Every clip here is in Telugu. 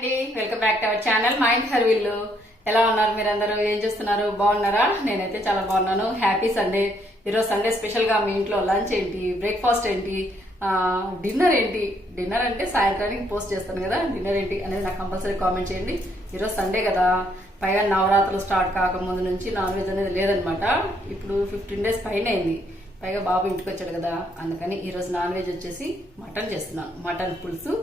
అండి, welcome back to our channel మైండ్ హర్విల్లు. ఎలా ఉన్నారు మీరందరూ? ఏం చేస్తున్నారు? బాగున్నారా? నేనైతే చాలా బాగున్నాను. Happy Sunday. ఈరోజు సండే స్పెషల్ గా మీ ఇంట్లో లంచ్ ఏంటి, బ్రేక్ఫాస్ట్ ఏంటి, డిన్నర్ ఏంటి? డిన్నర్ అంటే సాయంత్రానికి పోస్ట్ చేస్తాను కదా, డిన్నర్ ఏంటి అనేది నాకు కంపల్సరీ కామెంట్ చేయండి. ఈరోజు సండే కదా, పైగా నవరాత్రులు స్టార్ట్ కాకముందు నుంచి నాన్ వెజ్ అనేది లేదనమాట. ఇప్పుడు 15 days పైన అయింది. పైగా బాబు ఇంటికి వచ్చాడు కదా, అందుకని ఈరోజు నాన్ వెజ్ వచ్చేసి మటన్ చేస్తున్నాను. మటన్ పులుసు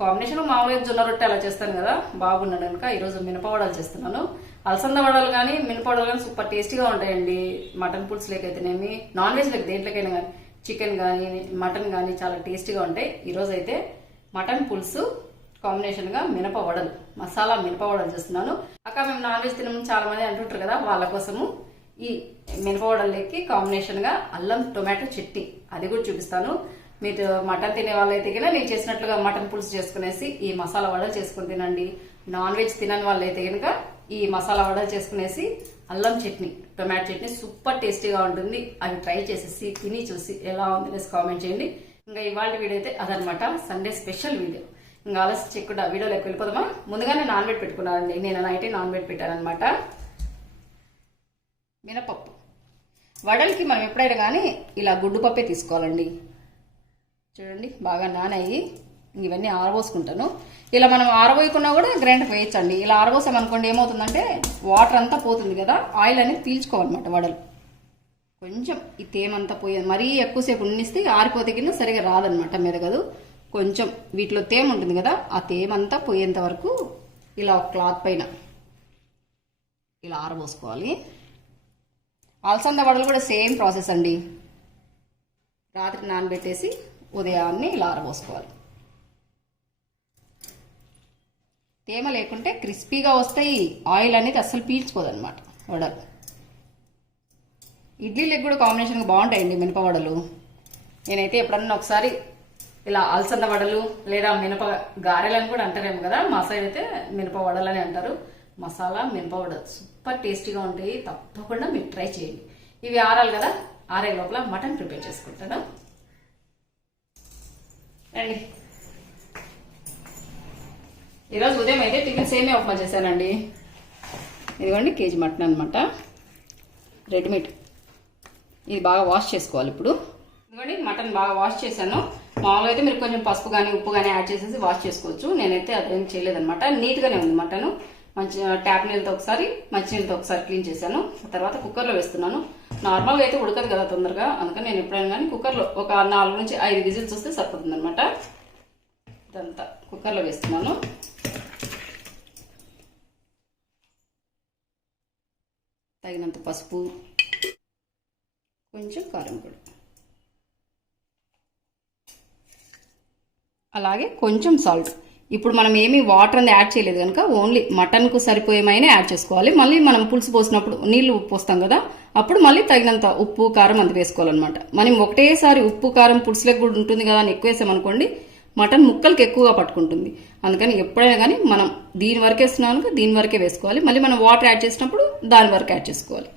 కాంబినేషన్ మామూలుగా జొన్న రొట్టె అలా చేస్తాను కదా, బాగున్నాడు కనుక ఈరోజు మినపవడలు చేస్తున్నాను. అలసంద వడలు కానీ మినపవడలు కానీ సూపర్ టేస్టీగా ఉంటాయండి. మటన్ పులుసు లేకైతేనేమి, నాన్ వెజ్ లేక దేంట్లోకైనా కానీ, చికెన్ కానీ మటన్ కానీ చాలా టేస్టీగా ఉంటాయి. ఈరోజు అయితే మటన్ పులుసు కాంబినేషన్ గా మినపవడలు, మసాలా మినపవడలు చేస్తున్నాను. అక్క మేము నాన్ వెజ్ తినమని చాలా మంది అంటుంటారు కదా, వాళ్ళ కోసము ఈ మినపవడలకి కాంబినేషన్ గా అల్లం టొమాటో చట్నీ అది కూడా చూపిస్తాను. మీరు మటన్ తినే వాళ్ళైతే కనుక నేను చేసినట్లుగా మటన్ పులుసు చేసుకునేసి ఈ మసాలా వడలు చేసుకుని తినండి. నాన్ వెజ్ తినని వాళ్ళైతే కనుక ఈ మసాలా వడలు చేసుకునేసి అల్లం చట్నీ, టొమాటో చట్నీ సూపర్ టేస్టీగా ఉంటుంది. అవి ట్రై చేసేసి తిని చూసి ఎలా ఉంది కామెంట్ చేయండి. ఇంకా ఇవాళ వీడియో అయితే అదనమాట, సండే స్పెషల్ వీడియో. ఇంకా ఆలస్యం చేయకుండా వీడియోలోకి వెళ్ళిపోదామా? ముందుగానే నాన్ వెజ్ పెట్టుకున్నానండి. నేను నైట్ నాన్ వెజ్ పెట్టానమాట. మినపప్పు వడలకి మనం ఎప్పుడైనా కానీ ఇలా గుడ్డు పప్పే తీసుకోవాలండి. చూడండి బాగా నానయ్యి ఇవన్నీ ఆరబోసుకుంటాను. ఇలా మనం ఆరబోయకుండా కూడా గ్రైండర్కి వేయచ్చండి. ఇలా ఆరబోసామనుకోండి ఏమవుతుందంటే వాటర్ అంతా పోతుంది కదా, ఆయిల్ అనేది పీల్చుకోవాలన్నమాట వడలు. కొంచెం ఈ తేమంతా పోయేది, మరీ ఎక్కువసేపు ఉండిస్తే ఆరిపోతే కింద సరిగా రాదనమాట, మెదగదు. కొంచెం వీటిలో తేమ ఉంటుంది కదా, ఆ తేమంతా పోయేంత వరకు ఇలా ఒక క్లాత్ పైన ఇలా ఆరబోసుకోవాలి. అలసంద వడలు కూడా సేమ్ ప్రాసెస్ అండి. రాత్రి నానబెట్టేసి ఉదయాన్నే ఇలా ఆరబోసుకోవాలి. తేమ లేకుంటే క్రిస్పీగా వస్తాయి, ఆయిల్ అనేది అస్సలు పీల్చుకోదన్నమాట వడలు. ఇడ్లీలకు కూడా కాంబినేషన్గా బాగుంటాయండి మినప వడలు. నేనైతే ఎప్పుడన్నా ఒకసారి ఇలా అలసంద వడలు లేదా మినప గారెలని కూడా అంటారేమో కదా, మా సైడ్ అయితే మినప వడలు అని అంటారు. మసాలా మినప వడలు సూపర్ టేస్టీగా ఉంటాయి. తప్పకుండా మీరు ట్రై చేయండి. ఇవి ఆరాలి కదా, ఆరే లోపల మటన్ ప్రిపేర్ చేసుకుంటాను అండి. ఈరోజు ఉదయం అయితే టిఫిన్ సేమే ఉప్మా చేశానండి. ఇదిగోండి కేజీ మటన్ అనమాట, రెడ్ మీట్. ఇది బాగా వాష్ చేసుకోవాలి. ఇప్పుడు ఇదిగోండి మటన్ బాగా వాష్ చేశాను. మామూలుగా అయితే మీరు కొంచెం పసుపు కానీ ఉప్పు కానీ యాడ్ చేసేసి వాష్ చేసుకోవచ్చు. నేనైతే అదేం చేయలేదనమాట. నీట్గానే ఉంది మటన్. మంచి ట్యాప్ నీళ్ళతో ఒకసారి, మంచి నీళ్ళతో ఒకసారి క్లీన్ చేశాను. తర్వాత కుక్కర్లో వేస్తున్నాను. నార్మల్గా అయితే ఉడకదు కదా తొందరగా, అందుకని నేను ఎప్పుడైనా కానీ కుక్కర్లో ఒక 4 నుంచి 5 విజిల్స్ వస్తే సరిపోతుంది అనమాట. ఇదంతా కుక్కర్లో వేస్తున్నాను. తగినంత పసుపు, కొంచెం కారం పొడి, అలాగే కొంచెం సాల్ట్. ఇప్పుడు మనం ఏమీ వాటర్ అనేది యాడ్ చేయలేదు కనుక ఓన్లీ మటన్కు సరిపోయేమైనా యాడ్ చేసుకోవాలి. మళ్ళీ మనం పులుసు పోసినప్పుడు నీళ్లు పోస్తాం కదా, అప్పుడు మళ్ళీ తగినంత ఉప్పు కారం అంత వేసుకోవాలన్నమాట. మనం ఒకటేసారి ఉప్పు కారం పులుసులకు కూడా ఉంటుంది కదా అని ఎక్కువ వేసామనుకోండి, మటన్ ముక్కలకి ఎక్కువగా పట్టుకుంటుంది. అందుకని ఎప్పుడైనా కానీ మనం దీని వరకే వేస్తున్నాను, దీని వరకే వేసుకోవాలి. మళ్ళీ మనం వాటర్ యాడ్ చేసినప్పుడు దాని వరకు యాడ్ చేసుకోవాలి.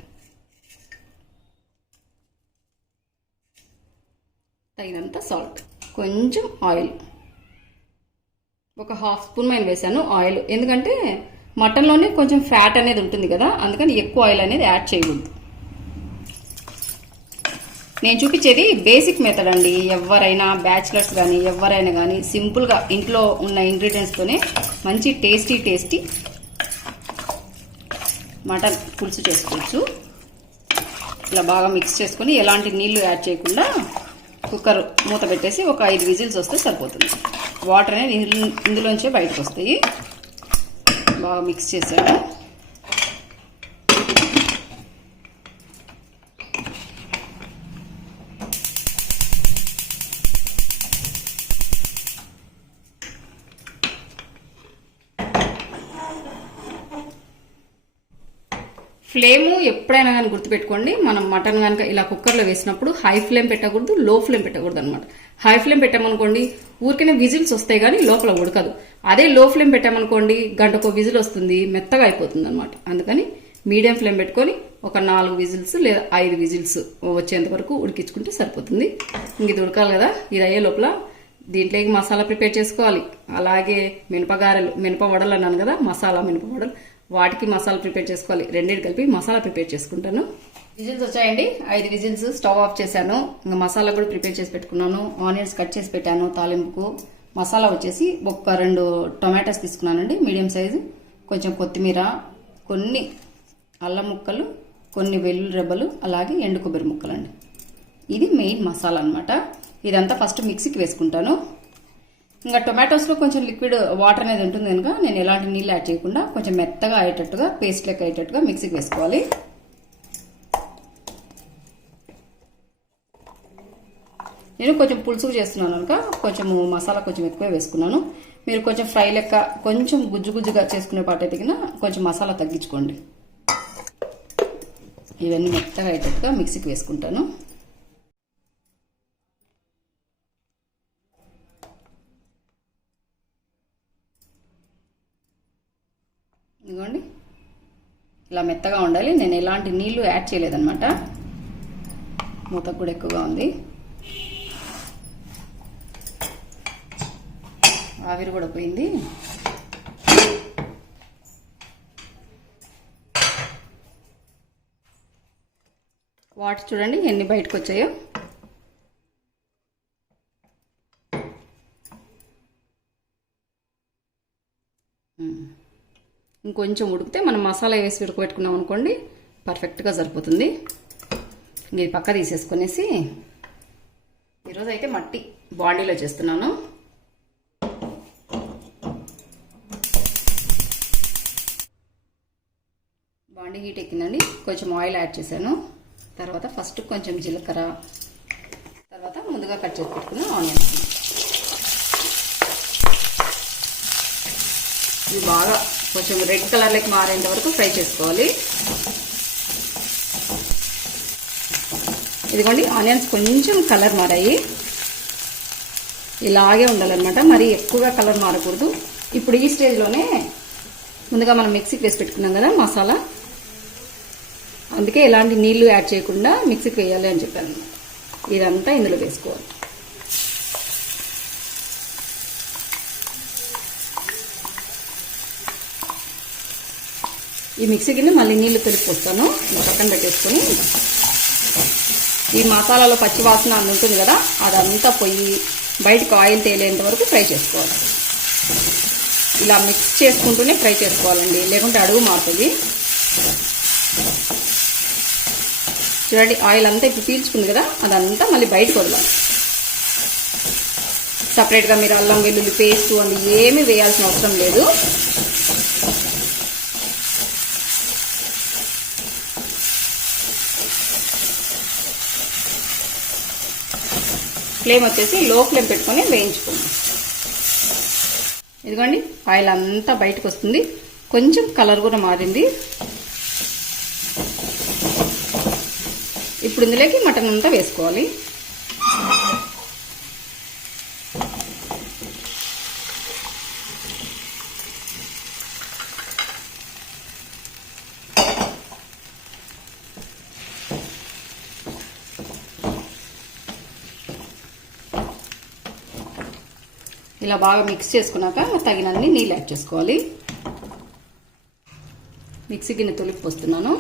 తగినంత సాల్ట్, కొంచెం ఆయిల్, ఒక 1/2 స్పూన్ మైన వేసాను ఆయిల్. ఎందుకంటే మటన్లోనే కొంచెం ఫ్యాట్ అనేది ఉంటుంది కదా, అందుకని ఎక్కువ ఆయిల్ అనేది యాడ్ చేయకూడదు. నేను చూపించేది బేసిక్ మెథడ్ అండి. ఎవరైనా బ్యాచిలర్స్ కానీ ఎవరైనా కానీ సింపుల్గా ఇంట్లో ఉన్న ఇంగ్రీడియంట్స్తోనే మంచి టేస్టీ మటన్ పులుసు చేసుకోవచ్చు. ఇలా బాగా మిక్స్ చేసుకొని ఎలాంటి నీళ్లు యాడ్ చేయకుండా కుక్కర్ మూత పెట్టేసి ఒక 5 విజిల్స్ వస్తే సరిపోతుంది. వాటర్ అనేది ఇందులోంచే బయటకు వస్తాయి. బాగా మిక్స్ చేసాను. ఫ్లేమ్ ఎప్పుడైనా కానీ గుర్తుపెట్టుకోండి, మనం మటన్ కనుక ఇలా కుక్కర్లో వేసినప్పుడు హై ఫ్లేమ్ పెట్టకూడదు, లో ఫ్లేమ్ పెట్టకూడదు అనమాట. హై ఫ్లేమ్ పెట్టామనుకోండి ఊరికనే విజిల్స్ వస్తాయి కానీ లోపల ఉడకదు. అదే లో ఫ్లేమ్ పెట్టామనుకోండి గంటకో విజిల్ వస్తుంది, మెత్తగా అయిపోతుంది అనమాట. అందుకని మీడియం ఫ్లేమ్ పెట్టుకొని ఒక 4 విజిల్స్ లేదా 5 విజిల్స్ వచ్చేంత వరకు ఉడికించుకుంటే సరిపోతుంది. ఇంక ఇది ఉడకాలి కదా, ఇది అయ్యే లోపల దీంట్లోకి మసాలా ప్రిపేర్ చేసుకోవాలి. అలాగే మినపగారెలు, మినప వడలు అన్నాను కదా, మసాలా మినప వడలు, వాటికి మసాలా ప్రిపేర్ చేసుకోవాలి. రెండింటి కలిపి మసాలా ప్రిపేర్ చేసుకుంటాను. విజిల్స్ వచ్చాయండి, 5 విజిల్స్. స్టవ్ ఆఫ్ చేశాను. ఇంకా మసాలా కూడా ప్రిపేర్ చేసి పెట్టుకున్నాను. ఆనియన్స్ కట్ చేసి పెట్టాను తాలింపుకు. మసాలా వచ్చేసి ఒక 2 టొమాటోస్ తీసుకున్నానండి, మీడియం సైజు. కొంచెం కొత్తిమీర, కొన్ని అల్లం ముక్కలు, కొన్ని వెల్లుల్లి రెబ్బలు, అలాగే ఎండు కొబ్బరి ముక్కలండి. ఇది మెయిన్ మసాలా అనమాట. ఇదంతా ఫస్ట్ మిక్సీకి వేసుకుంటాను. ఇంకా టొమాటోస్లో కొంచెం లిక్విడ్ వాటర్ అనేది ఉంటుంది కనుక నేను ఎలాంటి నీళ్ళు యాడ్ చేయకుండా కొంచెం మెత్తగా అయ్యేటట్టుగా, పేస్ట్ లెక్క అయ్యేటట్టుగా మిక్సీకి వేసుకోవాలి. నేను కొంచెం పులుసుకు చేస్తున్నాను కనుక కొంచెం మసాలా కొంచెం ఎక్కువ వేసుకున్నాను. మీరు కొంచెం ఫ్రై లెక్క కొంచెం గుజ్జు గుజ్జుగా చేసుకునే పాట అయితే కొంచెం మసాలా తగ్గించుకోండి. ఇవన్నీ మెత్తగా అయ్యేటట్టుగా మిక్సీకి వేసుకుంటాను. ఇదిగోండి, ఇలా మెత్తగా ఉండాలి. నేను ఎలాంటి నీళ్లు యాడ్ చేయలేదన్నమాట. మూత కూడా ఎక్కువగా ఉంది, ఆవిరి కూడా పోయింది. వాటర్ చూడండి ఎన్ని బయటకు వచ్చాయో. ఇంకొంచెం ఉడికితే మనం మసాలా వేసి ఉడకబెట్టుకున్నాం అనుకోండి, పర్ఫెక్ట్గా సరిపోతుంది. ఇది పక్క తీసేసుకునేసి ఈరోజు అయితే మట్టి బాండీలో చేస్తున్నాను. బాండీ హీట్ ఎక్కిందండి, కొంచెం ఆయిల్ యాడ్ చేశాను. తర్వాత ఫస్ట్ కొంచెం జీలకర్ర, తర్వాత ముందుగా కట్ చేసి పెట్టుకున్న ఆనియన్స్. ఇది బాగా కొంచెం రెడ్ కలర్లోకి మారేంత వరకు ఫ్రై చేసుకోవాలి. ఇదిగోండి, ఆనియన్స్ కొంచెం కలర్ మారాయి. ఇలాగే ఉండాలన్నమాట, మరి ఎక్కువగా కలర్ మారకూడదు. ఇప్పుడు ఈ స్టేజ్లోనే ముందుగా మనం మిక్సీకి వేసి పెట్టుకున్నాం కదా మసాలా, అందుకే ఎలాంటి నీళ్లు యాడ్ చేయకుండా మిక్సీకి వేయాలి అని చెప్పాను. ఇదంతా ఇందులో వేసుకోవాలి. ఈ మిక్సీకి మళ్ళీ నీళ్లు కలిపిపోస్తాను. పక్కన పెట్టేసుకొని ఈ మసాలాలో పచ్చి వాసన అని ఉంటుంది కదా, అదంతా పోయి బయటకు ఆయిల్ తేలేంత వరకు ఫ్రై చేసుకోవాలి. ఇలా మిక్స్ చేసుకుంటూనే ఫ్రై చేసుకోవాలండి, లేకుంటే అడుగు మారుతుంది. చూడండి, ఆయిల్ అంతా ఇప్పుడు పీల్చుకుంది కదా, అదంతా మళ్ళీ బయటకు వదలాలి. సపరేట్గా మీరు అల్లం వెల్లుల్లి పేస్ట్ అది ఏమీ వేయాల్సిన అవసరం లేదు. ఫ్లేమ్ వచ్చేసి లో ఫ్లేమ్ పెట్టుకొని వేయించుకోండి. ఇదిగోండి, ఆయిల్ అంతా బయటకు వస్తుంది, కొంచెం కలర్ కూడా మారింది. ఇప్పుడు ఇందులోకి మటన్ అంతా వేసుకోవాలి. ఇలా బాగా మిక్స్ చేసుకున్నాక తగినన్ని నీళ్ళు యాడ్ చేసుకోవాలి. మిక్సీ గిన్నె తొలిపి పోస్తున్నాను.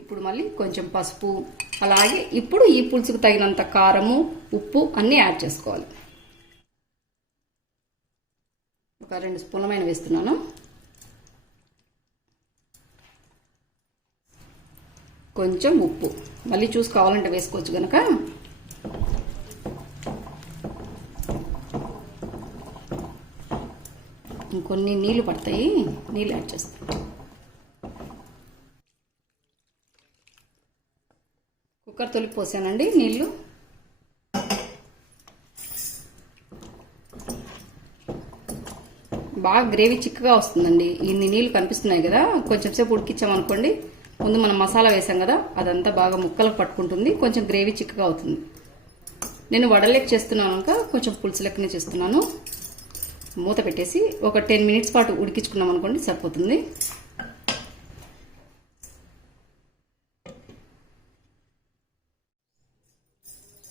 ఇప్పుడు మళ్ళీ కొంచెం పసుపు, అలాగే ఇప్పుడు ఈ పులుసుకు తగినంత కారము, ఉప్పు అన్నీ యాడ్ చేసుకోవాలి. ఒక 2 స్పూన్ల వేస్తున్నాను. కొంచెం ఉప్పు మళ్ళీ చూసి కావాలంటే వేసుకోవచ్చు కనుక. ఇంకొన్ని నీళ్లు పడతాయి, నీళ్ళు యాడ్ చేస్తాను. కుక్కర్ తొలిపి పోసానండి నీళ్లు. బాగా గ్రేవీ చిక్కగా వస్తుందండి. ఇన్ని నీళ్లు కనిపిస్తున్నాయి కదా, కొంచెం సేపు ఉడికించామనుకోండి, ముందు మనం మసాలా వేసాం కదా, అదంతా బాగా ముక్కలకు పట్టుకుంటుంది, కొంచెం గ్రేవీ చిక్కగా అవుతుంది. నేను వడలేక చేస్తున్నాను కనుక కొంచెం పులుసు లెక్కనే చేస్తున్నాను. మూత పెట్టేసి ఒక 10 మినిట్స్ పాటు ఉడికించుకున్నాం అనుకోండి, సరిపోతుంది.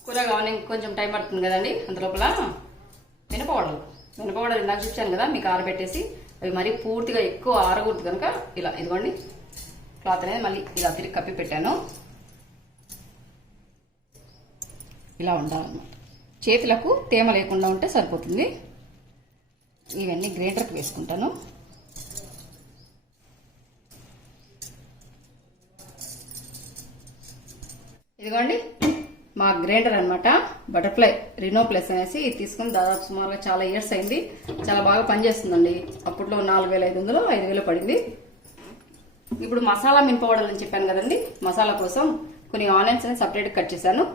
కూర కొంచెం టైం పడుతుంది కదండి. అందులోపల మినపవడలు ఇందాక చూపించాను కదా మీకు ఆరబెట్టేసి, అవి మరీ పూర్తిగా ఎక్కువ ఆరకూడదు కనుక ఇలా ఇదిగోండి క్లాత్ అనేది మళ్ళీ ఇలా తిరిగి కప్పి పెట్టాను. ఇలా ఉండాలన్నమాట. చేతులకు తేమ లేకుండా ఉంటే సరిపోతుంది. ఇవన్నీ గ్రైండర్కి వేసుకుంటాను. ఇదిగోండి మా గ్రైండర్ అనమాట, బటర్ఫ్లై రినో ప్లస్ అనేసి తీసుకుని దాదాపు సుమారుగా చాలా ఇయర్స్ అయింది. చాలా బాగా పనిచేస్తుందండి. అప్పట్లో 4500 5000 పడింది. ఇప్పుడు మసాలా మినపవడలు అని చెప్పాను కదండి. మసాలా కోసం కొన్ని ఆనియన్స్ అని సపరేట్ కట్ చేశాను,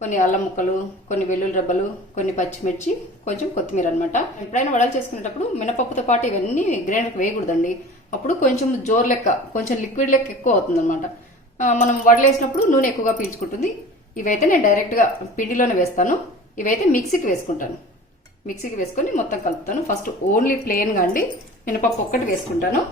కొన్ని అల్లం ముక్కలు, కొన్ని వెల్లుల్లి రెబ్బలు, కొన్ని పచ్చిమిర్చి, కొంచెం కొత్తిమీర అనమాట. ఎప్పుడైనా వడలు చేసుకునేటప్పుడు మినపప్పుతో పాటు ఇవన్నీ గ్రైండర్కి వేయకూడదండి. అప్పుడు కొంచెం జోర్ లెక్క, కొంచెం లిక్విడ్ లెక్క ఎక్కువ అవుతుంది అనమాట. మనం వడలు వేసినప్పుడు నూనె ఎక్కువగా పీల్చుకుంటుంది. ఇవైతే నేను డైరెక్ట్గా పిండిలోనే వేస్తాను. ఇవైతే మిక్సీకి వేసుకుంటాను. మిక్సీకి వేసుకొని మొత్తం కలుపుతాను. ఫస్ట్ ఓన్లీ ప్లెయిన్గా అండి మినపప్పు ఒక్కటి వేసుకుంటాను.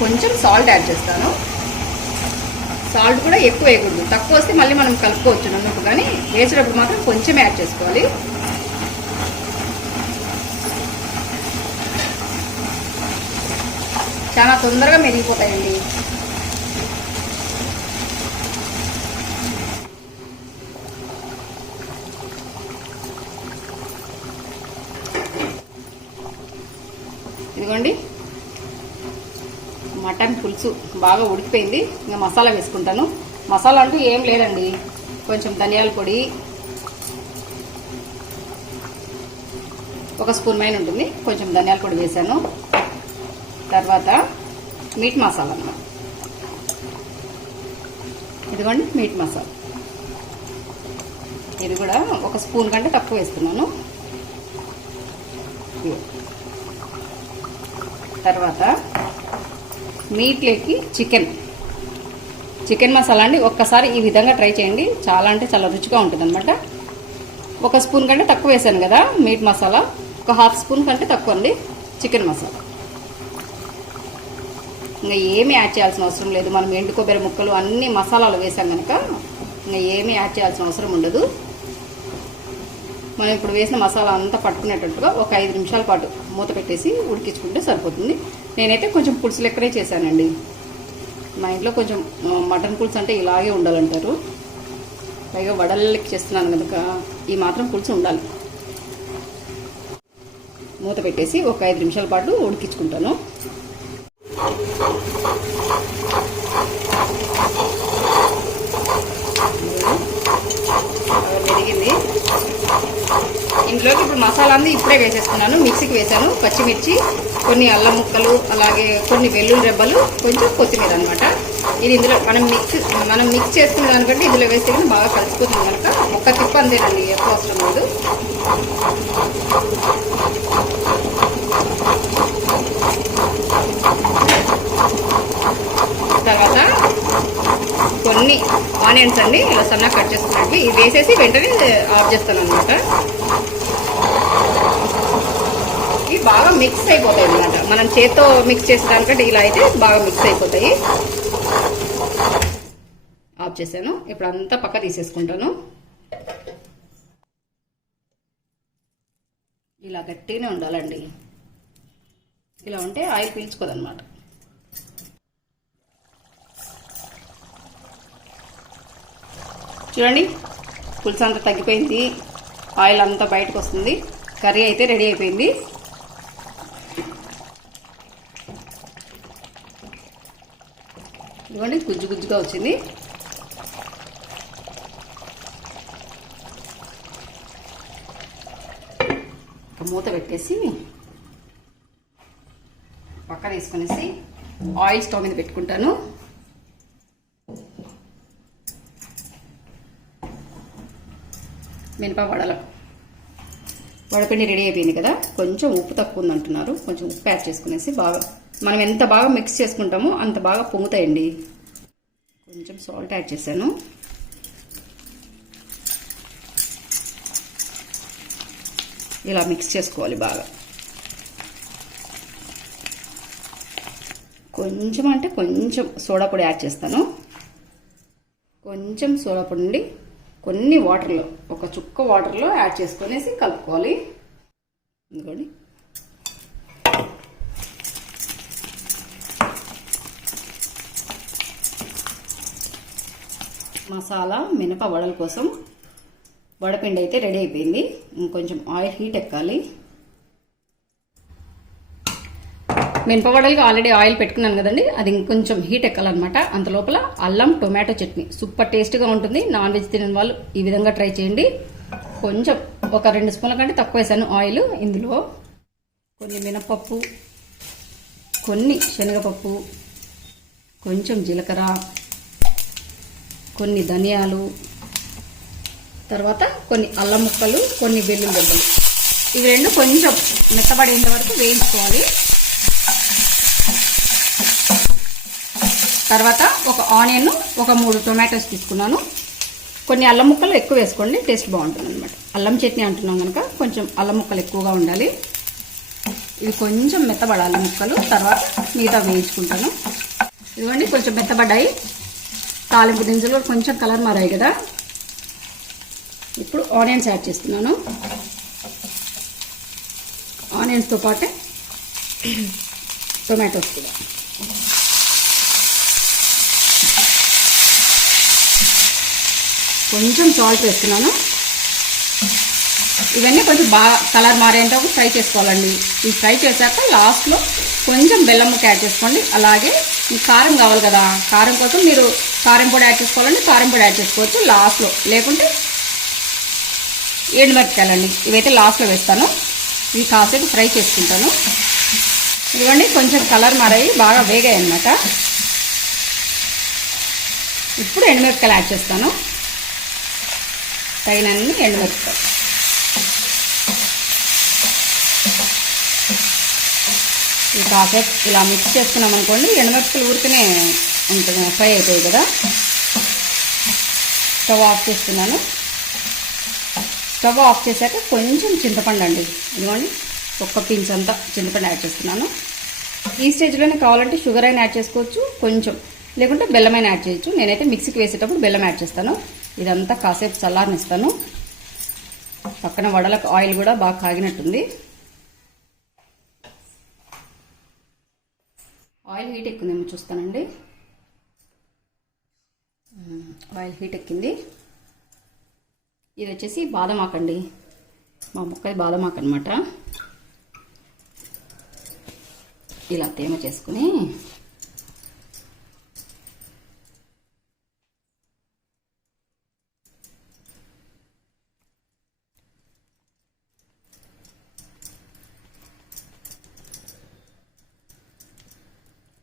కొంచెం సాల్ట్ యాడ్ చేస్తాను. సాల్ట్ కూడా ఎక్కువ వేయకూడదు, తక్కువ వస్తే మళ్ళీ మనం కలుపుకోవచ్చు నన్ను, కానీ వేసేటప్పుడు మాత్రం కొంచెం యాడ్ చేసుకోవాలి. చాలా తొందరగా మెరిగిపోతాయండి. ఇదిగోండి మటన్ పులుసు బాగా ఉడికిపోయింది. ఇంకా మసాలా వేసుకుంటాను. మసాలా అంటూ ఏం లేదండి, కొంచెం ధనియాల పొడి, 1 స్పూన్ మైన ఉంటుంది, కొంచెం ధనియాల పొడి వేసాను. తర్వాత మీట్ మసాలా అన్నమాట. ఇదిగోండి మీట్ మసాలా, ఇది కూడా 1 స్పూన్ కంటే తక్కువ వేస్తున్నాను. తర్వాత మీట్లోకి చికెన్ మసాలా అండి. ఒక్కసారి ఈ విధంగా ట్రై చేయండి, చాలా అంటే చాలా రుచిగా ఉంటుంది అనమాట. 1 స్పూన్ కంటే తక్కువ వేసాను కదా మీట్ మసాలా, 1/2 స్పూన్ కంటే తక్కువ అండి చికెన్ మసాలా. ఇంకా ఏమీ యాడ్ చేయాల్సిన అవసరం లేదు. మనం ఎండు కొబ్బరి ముక్కలు అన్ని మసాలాలు వేసాం కనుక ఇంకా ఏమీ యాడ్ చేయాల్సిన అవసరం ఉండదు. మనం ఇప్పుడు వేసిన మసాలా అంతా పట్టుకునేటట్టుగా ఒక 5 నిమిషాల పాటు మూత పెట్టేసి ఉడికించుకుంటే సరిపోతుంది. నేనైతే కొంచెం పులుసు లెక్కనే చేశానండి. మా ఇంట్లో కొంచెం మటన్ పులుసు అంటే ఇలాగే ఉండాలంటారు. పైగా వడలకి చేస్తున్నాను కనుక ఈ మాత్రం పులుసు ఉండాలి. మూత పెట్టేసి ఒక 5 నిమిషాల పాటు ఉడికించుకుంటాను. మెరిగింది. ఇంట్లోకి ఇప్పుడు మసాలా అంతా ఇప్పుడే వేసేస్తున్నాను. మిక్సీకి వేసాను పచ్చిమిర్చి, కొన్ని అల్లం ముక్కలు, అలాగే కొన్ని వెల్లుల్లి రెబ్బలు, కొంచెం కొత్తిమీర అనమాట. ఇది ఇందులో మనం మిక్స్ చేసుకునే దానికంటే ఇందులో వేస్తే కానీ బాగా కలిసిపోతుంది కనుక ఒక్క తిప్ప అంతేనండి, ఎక్కువ అవసరం లేదు. తర్వాత కొన్ని ఆనియన్స్ అండి ఇలా సన్నగా కట్ చేసుకున్నట్టు ఇది వేసేసి వెంటనే ఆఫ్ చేస్తాను అనమాట. ఇవి బాగా మిక్స్ అయిపోతాయి అన్నమాట. మనం చేత్తో మిక్స్ చేసేదానికంటే ఇలా అయితే బాగా మిక్స్ అయిపోతాయి. ఆఫ్ చేశాను. ఇప్పుడు అంతా పక్క తీసేసుకుంటాను. ఇలా గట్టిగానే ఉండాలండి, ఇలా ఉంటే ఆయిల్ పీల్చుకోదన్నమాట. చూడండి పులుసు అంతా తగ్గిపోయింది, ఆయిల్ అంతా బయటకు వస్తుంది. కర్రీ అయితే రెడీ అయిపోయింది. ఇదిగోండి గుజ్జు గుజ్జుగా వచ్చింది. మూత పెట్టేసి పక్క తీసుకునేసి ఆయిల్ స్టవ్ మీద పెట్టుకుంటాను. మినప వడపిండి రెడీ అయిపోయింది కదా. కొంచెం ఉప్పు తక్కువ ఉంది అంటున్నారు, కొంచెం ఉప్పు యాడ్ చేసుకునేసి బాగా మనం ఎంత బాగా మిక్స్ చేసుకుంటామో అంత బాగా పొంగుతాయండి. కొంచెం సాల్ట్ యాడ్ చేశాను. ఇలా మిక్స్ చేసుకోవాలి బాగా. కొంచెం అంటే కొంచెం సోడా పొడి యాడ్ చేస్తాను. కొంచెం సోడా పొడి నుండి కొన్ని వాటర్లో, ఒక చుక్క వాటర్లో యాడ్ చేసుకునేసి కలుపుకోవాలి. ఇదిగోండి. మసాలా మినప వడల కోసం వడపిండి అయితే రెడీ అయిపోయింది. ఇంకొంచెం ఆయిల్ హీట్ ఎక్కాలి. మినపవడలకి ఆల్రెడీ ఆయిల్ పెట్టుకున్నాను కదండి, అది ఇంకొంచెం హీట్ ఎక్కాలన్నమాట. అంత లోపల అల్లం టొమాటో చట్నీ సూపర్ టేస్ట్గా ఉంటుంది. నాన్ వెజ్ తినని వాళ్ళు ఈ విధంగా ట్రై చేయండి. కొంచెం ఒక 2 స్పూన్ల కంటే తక్కువ వేసాను ఆయిల్. ఇందులో కొన్ని మినపప్పు, కొన్ని శనగపప్పు, కొంచెం జీలకర్ర, కొన్ని ధనియాలు, తర్వాత కొన్ని అల్లం ముక్కలు, కొన్ని వెల్లుల్లి దెబ్బలు, ఇవి రెండు కొంచెం మెత్తబడేంత వరకు వేయించుకోవాలి. తర్వాత ఒక ఆనియన్, ఒక 3 టొమాటోస్ తీసుకున్నాను. కొన్ని అల్లం ముక్కలు ఎక్కువ వేసుకోండి, టేస్ట్ బాగుంటుంది అనమాట. అల్లం చట్నీ అంటున్నాం కనుక కొంచెం అల్లం ముక్కలు ఎక్కువగా ఉండాలి. ఇవి కొంచెం మెత్తబడాలి ముక్కలు. తర్వాత మిగతా వేయించుకుంటాను. ఇదిగోండి కొంచెం మెత్తబడ్డాయి. తాలింపు గింజలు కొంచెం కలర్ మారాయి కదా. ఇప్పుడు ఆనియన్స్ యాడ్ చేస్తున్నాను. ఆనియన్స్తో పాటే టొమాటోస్ కూడా. కొంచెం సాల్ట్ వేస్తున్నాను. ఇవన్నీ కొంచెం బాగా కలర్ మారేంత ఫ్రై చేసుకోవాలండి. ఈ ఫ్రై చేశాక లాస్ట్లో కొంచెం బెల్లం ముక్క యాడ్ చేసుకోండి. అలాగే మీకు కారం కావాలి కదా, కారం కోసం మీరు కారం పొడి యాడ్ చేసుకోవాలండి, కారం పొడి యాడ్ చేసుకోవచ్చు లాస్ట్లో. లేకుంటే ఎండుమిరపకాయలండి, ఇవైతే లాస్ట్లో వేస్తాను. ఇవి కాసేపు ఫ్రై చేసుకుంటాను. ఇదిగోండి కొంచెం కలర్ మారాయి, బాగా వేగాయి అన్నమాట. ఇప్పుడు ఎండుమిరపకాయలు యాడ్ చేస్తాను. తగినన్ని ఎండుమిరపకాయలు. ఇది కాసేపు ఇలా మిక్స్ చేసుకున్నాం అనుకోండి, ఎండుమిరపకాయలు ఊరికనే ఉంటుంది, ఫ్రై అవుతాయి కదా. స్టవ్ ఆఫ్ చేస్తున్నాను. స్టవ్ ఆఫ్ చేశాక కొంచెం చింతపండు అండి, ఇదిగోండి ఒక్క పించ్ అంతా చింతపండు యాడ్ చేస్తున్నాను. ఈ స్టేజ్లోనే కావాలంటే షుగర్ అయినా యాడ్ చేసుకోవచ్చు, కొంచెం లేకుంటే బెల్లమైన యాడ్ చేయొచ్చు. నేనైతే మిక్సీకి వేసేటప్పుడు బెల్లం యాడ్ చేస్తాను. ఇదంతా కాసేపు చల్లారనిస్తాను. పక్కన వడలకు ఆయిల్ కూడా బాగా కాగినట్టుంది. ఆయిల్ హీట్ ఎక్కుందేమో చూస్తానండి. ఆయిల్ హీట్ ఎక్కింది. ఇది వచ్చేసి బాదం ఆకండి, మా మొక్కది బాదం ఆకు అనమాట. ఇలా తేమ చేసుకుని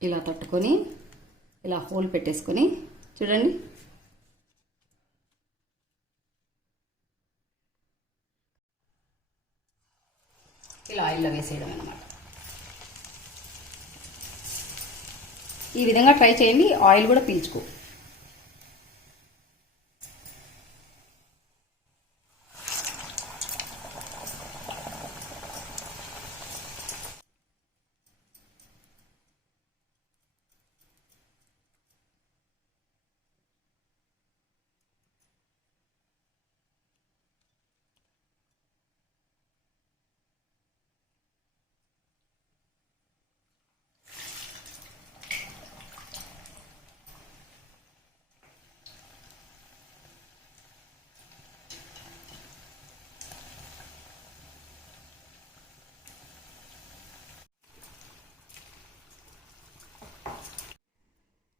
ఇలా తట్టుకొని ఇలా హోల్ పెట్టేసుకొని చూడండి. ఇలా ఆయిల్లో వేసేయడం అన్నమాట. ఈ విధంగా ట్రై చేయండి, ఆయిల్ కూడా పీల్చుకో.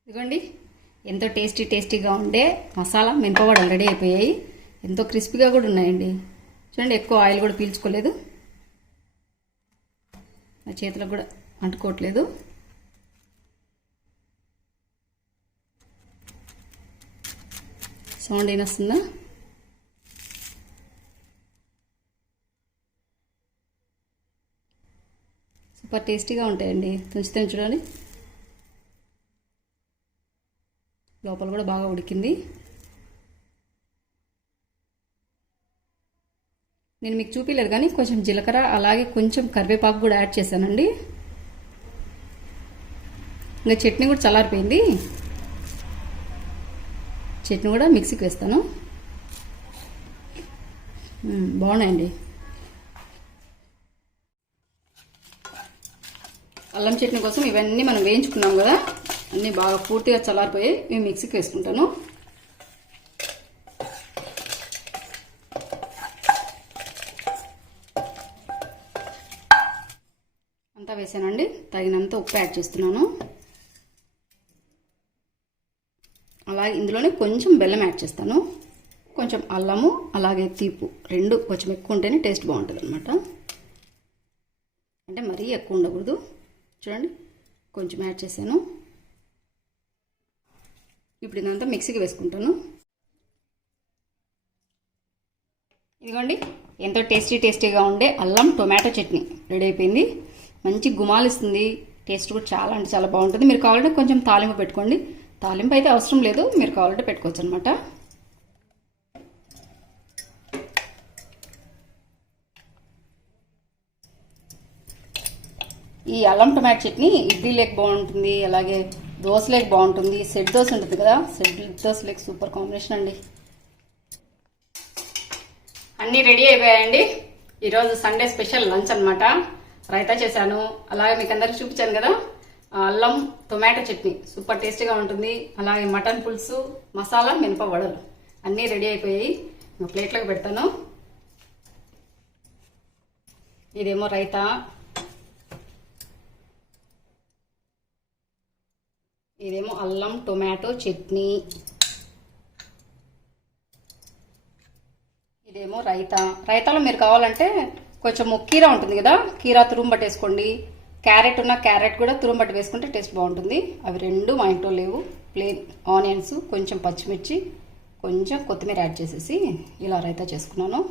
ఇదిగోండి ఎంతో టేస్టీగా ఉండే మసాలా మినపవడలు రెడీ అయిపోయాయి. ఎంతో క్రిస్పీగా కూడా ఉన్నాయండి. చూడండి, ఎక్కువ ఆయిల్ కూడా పీల్చుకోలేదు, నా చేతులకు కూడా అంటుకోవట్లేదు. సౌండ్ ఏమొస్తుందా? సూపర్ టేస్టీగా ఉంటాయండి. తుంచితే చూడండి, లోపల కూడా బాగా ఉడికింది. నేను మీకు చూపించలేదు కానీ కొంచెం జీలకర్ర అలాగే కొంచెం కరివేపాకు కూడా యాడ్ చేశానండి. ఇంకా చట్నీ కూడా చల్లారిపోయింది. చట్నీ కూడా మిక్సీకి వేస్తాను. బాగున్నాయండి. అల్లం చట్నీ కోసం ఇవన్నీ మనం వేయించుకున్నాం కదా, అన్నీ బాగా పూర్తిగా చల్లారిపోయి మేము మిక్సీకి వేసుకుంటాను. అంతా వేసానండి. తగినంత ఉప్పు యాడ్ చేస్తున్నాను. అలాగే ఇందులోనే కొంచెం బెల్లం యాడ్ చేస్తాను. కొంచెం అల్లము అలాగే తీపు రెండు కొంచెం ఎక్కువ ఉంటేనే టేస్ట్ బాగుంటుంది అనమాట. అంటే మరీ ఎక్కువ ఉండకూడదు. చూడండి, కొంచెం యాడ్ చేశాను. ఇప్పుడు ఇదంతా మిక్సీకి వేసుకుంటాను. ఇదిగోండి, ఎంతో టేస్టీగా ఉండే అల్లం టొమాటో చట్నీ రెడీ అయిపోయింది. మంచి గుమాలిస్తుంది. టేస్ట్ కూడా చాలా అంటే చాలా బాగుంటుంది. మీరు కావాలంటే కొంచెం తాలింపు పెట్టుకోండి. తాలింపు అయితే అవసరం లేదు, మీరు కావాలంటే పెట్టుకోవచ్చు అనమాట. ఈ అల్లం టొమాటో చట్నీ ఇడ్లీ లేక బాగుంటుంది, అలాగే దోశ లేక బాగుంటుంది. సెట్ దోశ ఉంటుంది కదా, సెట్ దోశ లేక సూపర్ కాంబినేషన్ అండి. అన్నీ రెడీ అయిపోయాయండి. ఈరోజు సండే స్పెషల్ లంచ్ అనమాట. రైతా చేశాను, అలాగే మీకు అందరికి చూపించాను కదా అల్లం టొమాటో చట్నీ సూపర్ టేస్టీగా ఉంటుంది. అలాగే మటన్ పులుసు, మసాలా, మినప వడలు అన్నీ రెడీ అయిపోయాయి. ప్లేట్లోకి పెడతాను. ఇదేమో రైతా, ఇదేమో అల్లం టొమాటో చట్నీ, ఇదేమో రైతా. రైతాలో మీరు కావాలంటే కొంచెం కీరా ఉంటుంది కదా, కీరా తురుము పట్టేసుకోండి. క్యారెట్ ఉన్న క్యారెట్ కూడా తురుము పట్టి వేసుకుంటే టేస్ట్ బాగుంటుంది. అవి రెండు మా ఇంట్లో లేవు. ప్లెయిన్ ఆనియన్స్, కొంచెం పచ్చిమిర్చి, కొంచెం కొత్తిమీర యాడ్ చేసేసి ఇలా రైతా చేసుకున్నాను.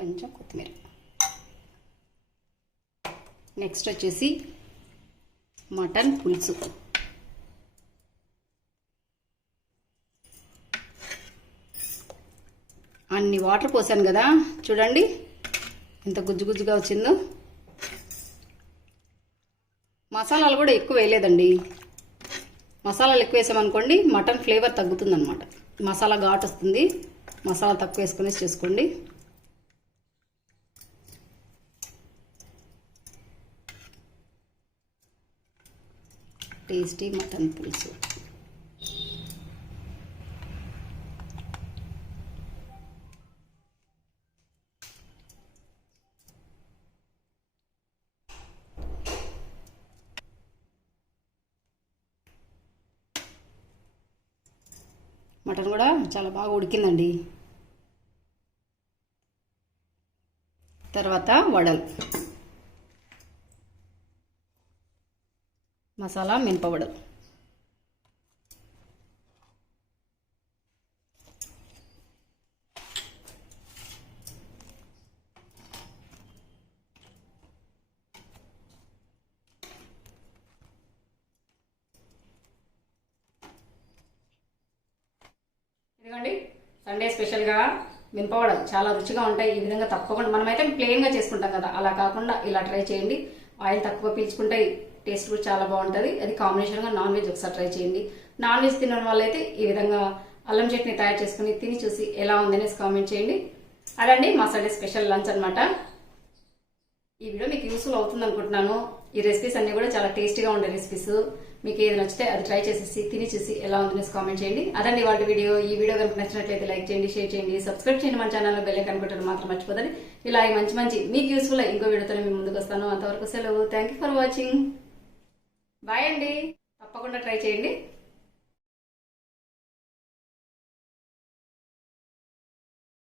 కొంచెం కొత్తిమీర. నెక్స్ట్ వచ్చేసి మటన్ పులుసు. అన్ని వాటర్ పోసాను కదా, చూడండి ఎంత గుజ్జుగా వచ్చిందో. మసాలాలు కూడా ఎక్కువ వేయలేదండి. మసాలాలు ఎక్కువ వేసామనుకోండి మటన్ ఫ్లేవర్ తగ్గుతుందన్నమాట. మసాలా ఘాటు వస్తుంది. మసాలా తక్కువ వేసుకునేసి చేసుకోండి. టేస్టీ మటన్ పులుసు. మటన్ కూడా చాలా బాగా ఉడికిందండి. తర్వాత వడలు, మసాలా మినపవడలు. ఇదిగోండి సండే స్పెషల్గా మినపవడలు చాలా రుచిగా ఉంటాయి. ఈ విధంగా తప్పకుండా, మనమైతే ప్లెయిన్గా చేసుకుంటాం కదా, అలా కాకుండా ఇలా ట్రై చేయండి. ఆయిల్ తక్కువ పీల్చుకుంటాయి, టేస్ట్ కూడా చాలా బాగుంటుంది. అది కాంబినేషన్గా నాన్ వెజ్ ఒకసారి ట్రై చేయండి. నాన్ వెజ్ తినడం వాళ్ళైతే ఈ విధంగా అల్లం చట్నీ తయారు చేసుకుని తిని చూసి ఎలా ఉందనేసి కామెంట్ చేయండి. అదండి మా సండే స్పెషల్ లంచ్ అనమాట. ఈ వీడియో మీకు యూస్ఫుల్ అవుతుంది అనుకుంటున్నాను. ఈ రెసిపీస్ అన్ని కూడా చాలా టేస్టీగా ఉండే రెసిపీస్. మీకు ఏది నచ్చితే అది ట్రై చేసేసి తిని చూసి ఎలా ఉందనేసి కామెంట్ చేయండి. అదండి వాళ్ళ వీడియో. ఈ వీడియో కనుక నచ్చినట్లయితే లైక్ చేయండి, షేర్ చేయండి, సబ్స్క్రైబ్ చేయండి. మన ఛానల్లో బెల్ ఐకాన్ కొట్టడం మాత్రం మర్చిపోదండి. ఇలా మంచి మీకు యూస్ఫుల్ ఇంకో వీడియోతో మేము ముందుకు వస్తాను. అంతవరకు సెలవు. Thank you for watching. Bye అండి. తప్పకుండా ట్రై చేయండి.